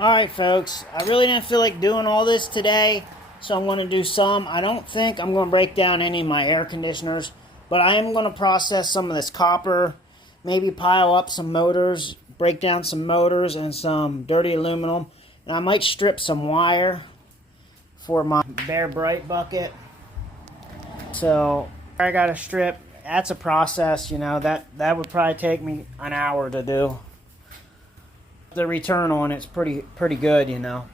Alright folks, I really didn't feel like doing all this today, so I'm going to do some. I don't think I'm going to break down any of my air conditioners, but I am going to process some of this copper, maybe pile up some motors, break down some motors and some dirty aluminum, and I might strip some wire for my Bear Bright bucket. So I got to strip. That's a process, you know, that would probably take me an hour to do. The return on it's pretty good, you know.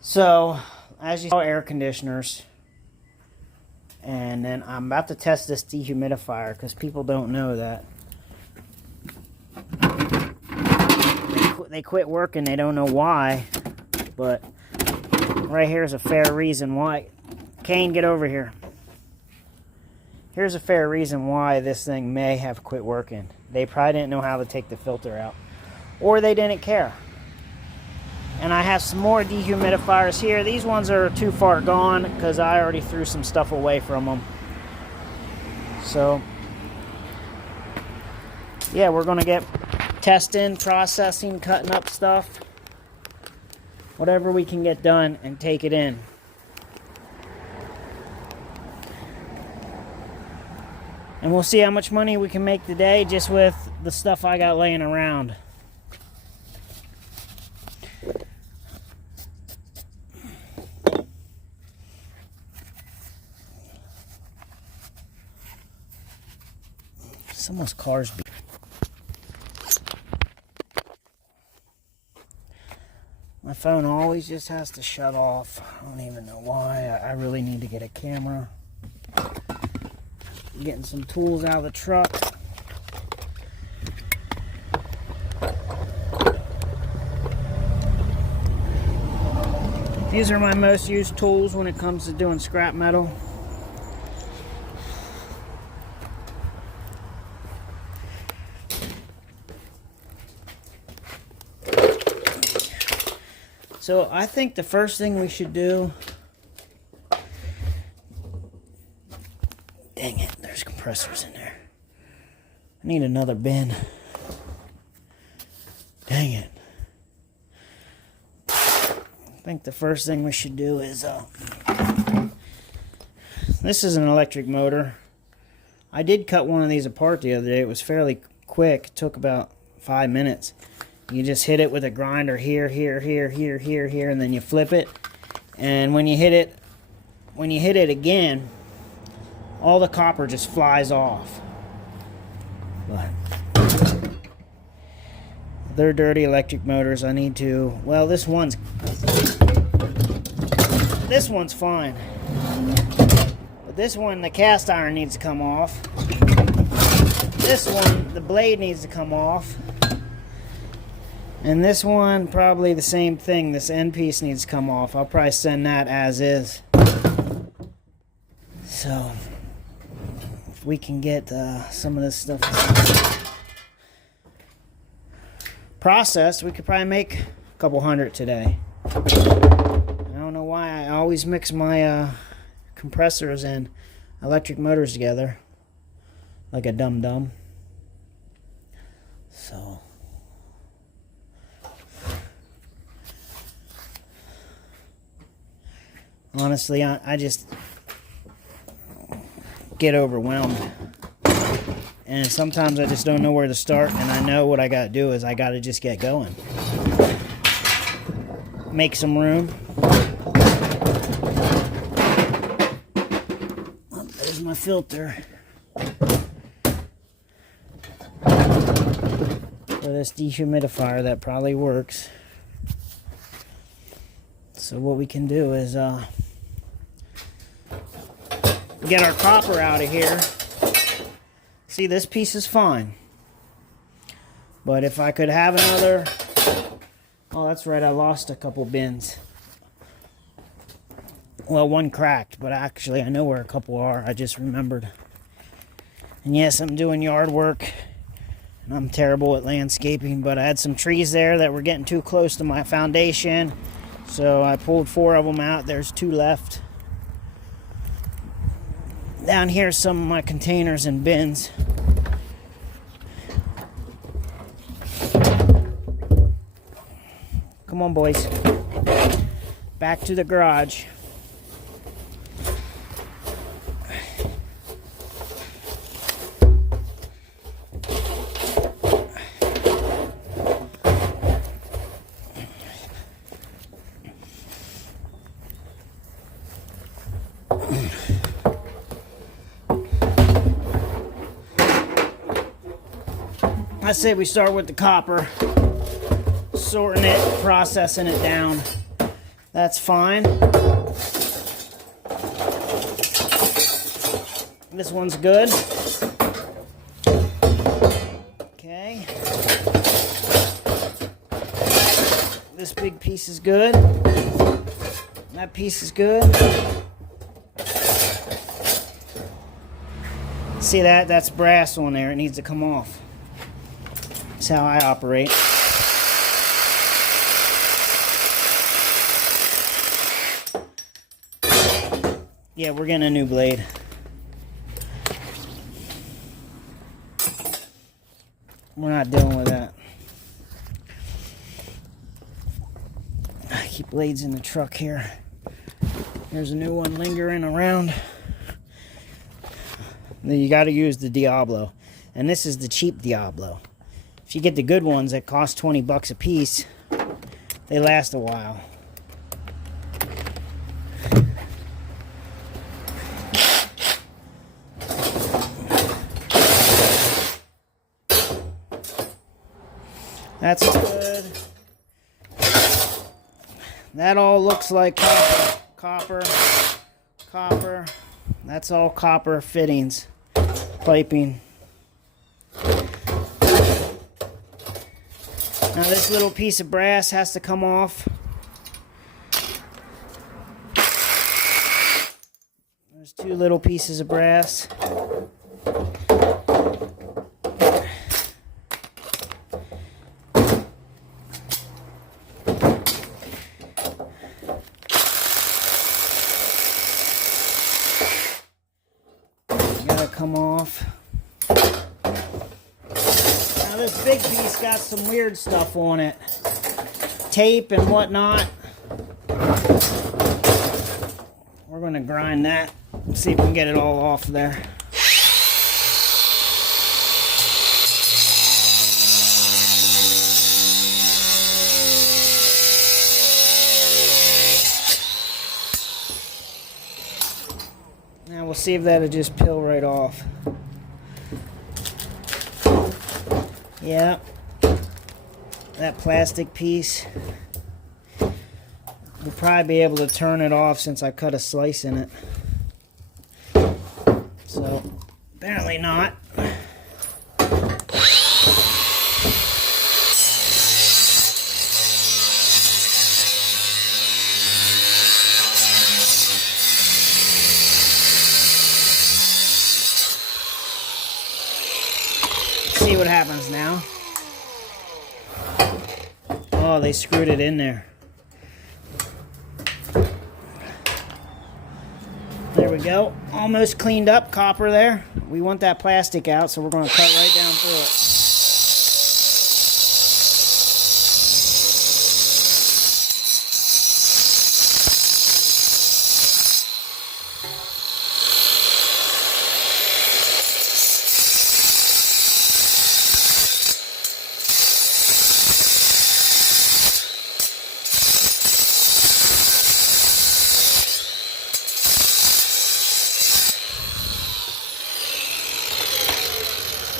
So as you saw, air conditioners, and then I'm about to test this dehumidifier because people don't know that they quit working. They don't know why, but right here's a fair reason why. Kane, get over here. Here's a fair reason why this thing may have quit working. They probably didn't know how to take the filter out, or they didn't care. And I have some more dehumidifiers here. These ones are too far gone because I already threw some stuff away from them. So yeah, we're gonna get testing, processing, cutting up stuff, whatever we can get done, and take it in. And we'll see how much money we can make today just with the stuff I got laying around. Someone's car's beeping. My phone always just has to shut off. I don't even know why. I really need to get a camera. I'm getting some tools out of the truck. These are my most used tools when it comes to doing scrap metal. So I think the first thing we should do... Dang it, there's compressors in there. I need another bin. Dang it. I think the first thing we should do is... this is an electric motor. I did cut one of these apart the other day. It was fairly quick. It took about 5 minutes. You just hit it with a grinder here, and then you flip it. And when you hit it again, all the copper just flies off. But they're dirty electric motors. I need to, well, this one's fine. But this one, the cast iron needs to come off. This one, the blade needs to come off. And this one, probably the same thing. This end piece needs to come off. I'll probably send that as is. So, if we can get some of this stuff processed, we could probably make a couple hundred today. I don't know why I always mix my compressors and electric motors together like a dum-dum. So... honestly, I just get overwhelmed, and sometimes I just don't know where to start, and I know what I gotta do is I gotta just get going. Make some room. Oh, there's my filter for this dehumidifier that probably works. So what we can do is get our copper out of here. See, this piece is fine. But if I could have another... oh, that's right, I lost a couple bins. Well, one cracked, but actually I know where a couple are. I just remembered. And yes, I'm doing yard work, and I'm terrible at landscaping, but I had some trees there that were getting too close to my foundation. So I pulled 4 of them out. There's 2 left. Down here, some of my containers and bins. Come on, boys. Back to the garage. I say we start with the copper, sorting it, processing it down. That's fine. This one's good. Okay. This big piece is good. That piece is good. See that? That's brass on there. It needs to come off. That's how I operate. Yeah, we're getting a new blade. We're not dealing with that. I keep blades in the truck here. There's a new one lingering around. Then you got to use the Diablo. And this is the cheap Diablo. If you get the good ones that cost 20 bucks a piece, they last a while. That's good. That all looks like copper. Copper. Copper. That's all copper fittings. Piping. Now this little piece of brass has to come off. There's two little pieces of brass. Gotta come off. This big piece got some weird stuff on it. Tape and whatnot. We're going to grind that. See if we can get it all off there. Now we'll see if that'll just peel right off. Yeah, that plastic piece, we'll probably be able to turn it off since I cut a slice in it. So, apparently not. See what happens now. Oh, they screwed it in there. There we go. Almost cleaned up copper there. We want that plastic out, so we're going to cut right down through it.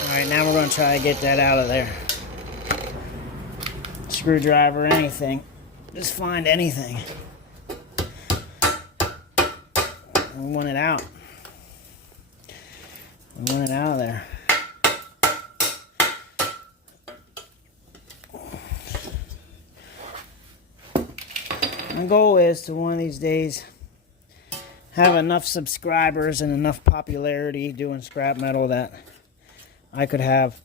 Alright, now we're going to try to get that out of there. Screwdriver, anything. Just find anything. We want it out. We want it out of there. My goal is to one of these days have enough subscribers and enough popularity doing scrap metal that I could have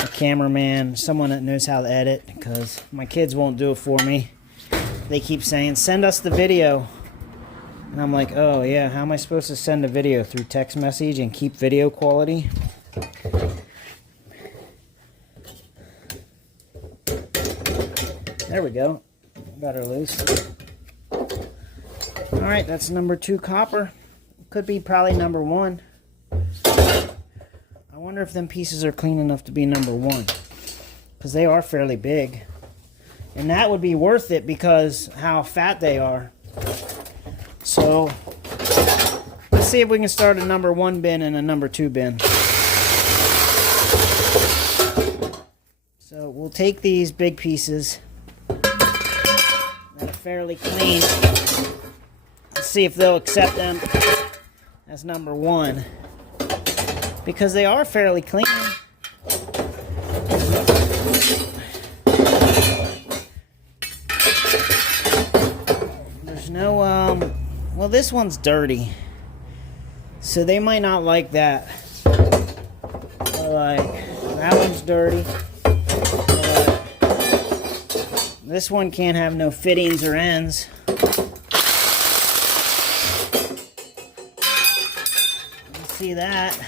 a cameraman, someone that knows how to edit, because my kids won't do it for me. They keep saying, send us the video. And I'm like, oh yeah, how am I supposed to send a video? Through text message and keep video quality? There we go. Got her loose. Alright, that's number 2 copper. Could be probably number 1. I wonder if them pieces are clean enough to be number 1. Because they are fairly big. And that would be worth it because how fat they are. So, let's see if we can start a number 1 bin and a number 2 bin. So, we'll take these big pieces that are fairly clean. Let's see if they'll accept them as number 1. Because they are fairly clean. There's no, well, this one's dirty. So they might not like that. Like, that one's dirty. This one can't have no fittings or ends. You see that?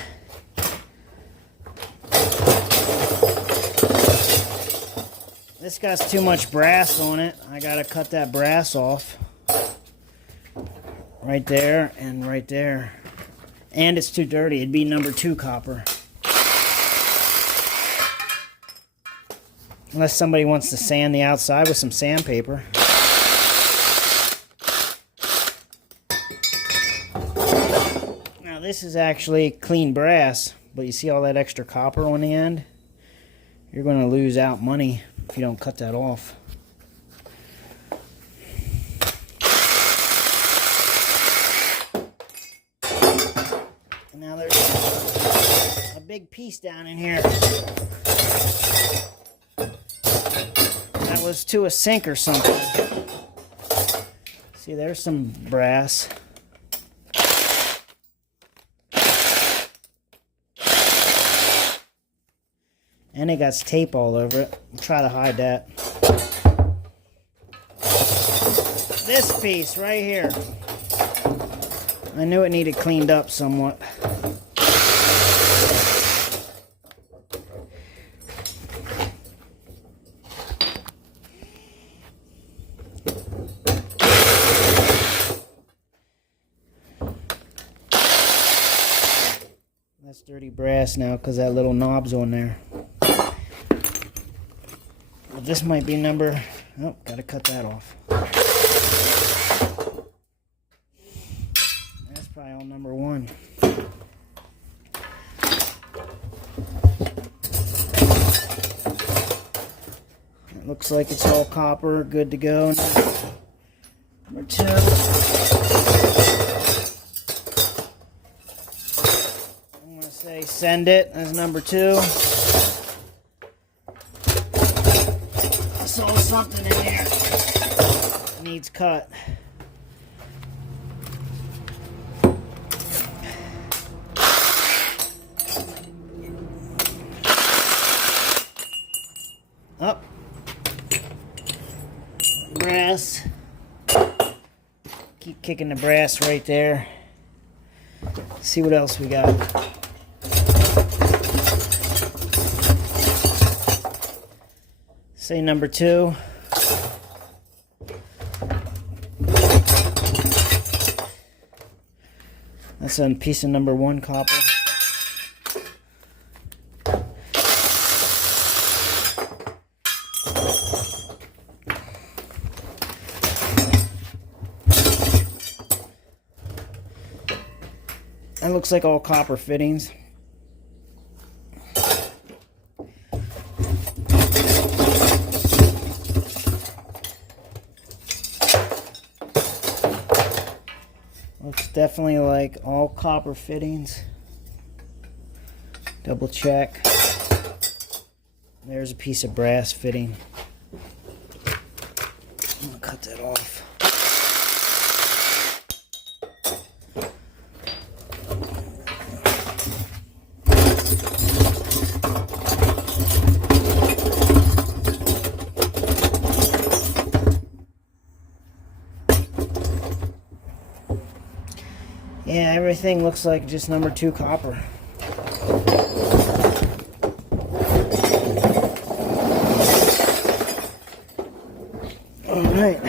This got too much brass on it. I gotta cut that brass off. Right there and right there. And it's too dirty. It'd be number 2 copper. Unless somebody wants to sand the outside with some sandpaper. Now this is actually clean brass, but you see all that extra copper on the end? You're going to lose out money if you don't cut that off. Now there's a big piece down in here. That was to a sink or something. See, there's some brass. And it got tape all over it. I'll try to hide that. This piece right here. I knew it needed cleaned up somewhat. That's dirty brass now because that little knob's on there. Well, this might be number... Oh, gotta cut that off. That's probably all number 1. It looks like it's all copper, good to go. Number 2. I'm gonna say send it as number 2. I saw something in here that needs cut. Up. Brass. Keep kicking the brass right there. See what else we got. Say number 2. That's a piece of number 1 copper. That looks like all copper fittings. Looks definitely like all copper fittings. Double check. There's a piece of brass fitting. I'm gonna cut that off. Yeah, everything looks like just number 2 copper. Alright.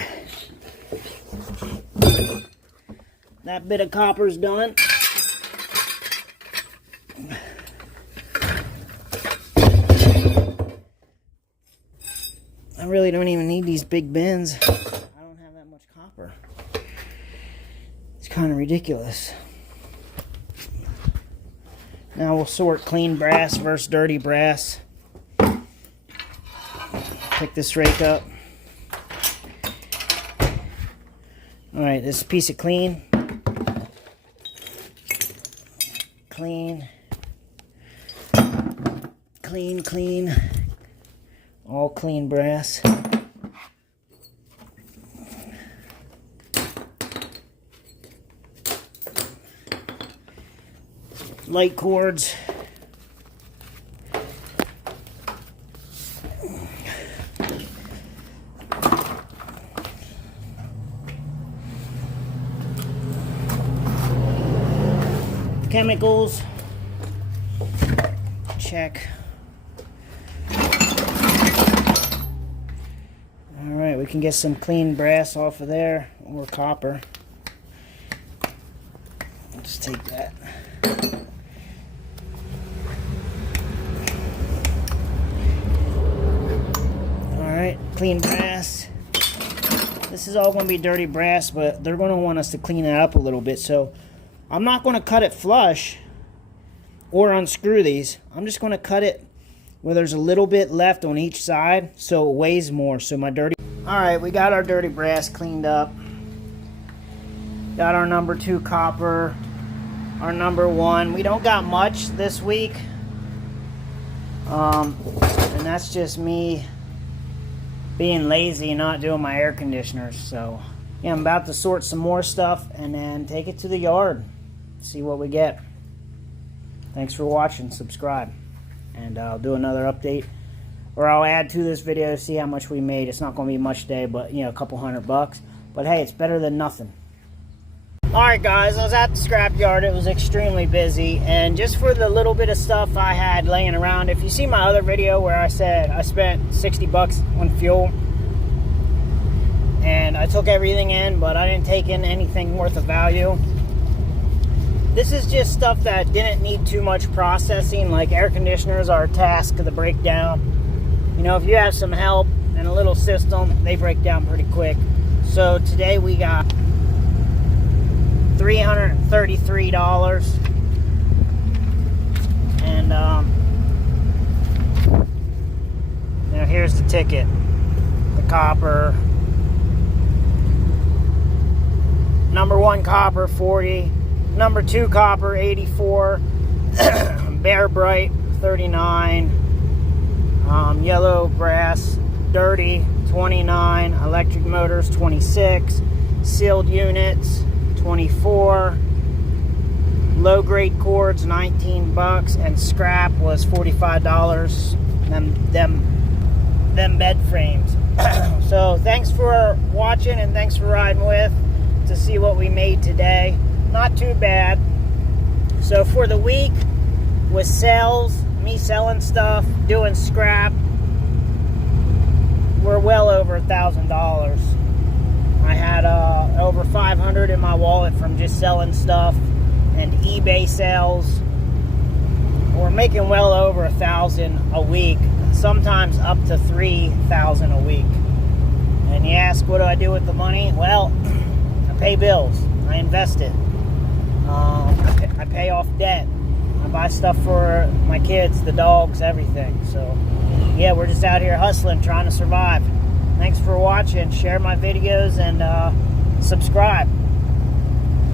That bit of copper's done. I really don't even need these big bins. I don't have that much copper. It's kind of ridiculous. Now we'll sort clean brass versus dirty brass. Pick this rake up. Alright, this piece of clean. Clean. Clean, clean. All clean brass. Light cords. Chemicals. Check. Alright, we can get some clean brass off of there, or copper. Just take that. Alright, clean brass. This is all going to be dirty brass, but they're going to want us to clean it up a little bit, so I'm not going to cut it flush or unscrew these. I'm just going to cut it where there's a little bit left on each side so it weighs more. So my dirty... Alright, we got our dirty brass cleaned up. Got our number 2 copper. Our number 1. We don't got much this week. And that's just me being lazy and not doing my air conditioners. So yeah, I'm about to sort some more stuff and then take it to the yard. See what we get. Thanks for watching. Subscribe. And I'll do another update. Or I'll add to this video to see how much we made. It's not going to be much today, but you know, a couple $100. But hey, it's better than nothing. Alright guys, I was at the scrap yard. It was extremely busy. And just for the little bit of stuff I had laying around, if you see my other video where I said I spent $60 on fuel. And I took everything in, but I didn't take in anything worth of value. This is just stuff that didn't need too much processing, like air conditioners are a task to break down. You know, if you have some help and a little system, they break down pretty quick. So today we got $333. And you know, here's the ticket. The copper. Number 1 copper, 40. Number 2 copper, 84. Bare Bright, 39. Yellow brass, dirty, 29. Electric motors, 26. Sealed units, 24. Low grade cords, $19, and scrap was $45. Them bed frames. So thanks for watching and thanks for riding with to see what we made today. Not too bad. So for the week, with sales, me selling stuff, doing scrap, we're well over $1,000. I had over $500 in my wallet from just selling stuff and eBay sales. We're making well over $1,000 a week, sometimes up to $3,000 a week. And you ask, what do I do with the money? Well, I pay bills. I invest it. I pay off debt. I buy stuff for my kids, the dogs, everything. So, yeah, we're just out here hustling, trying to survive. Thanks for watching. Share my videos and subscribe.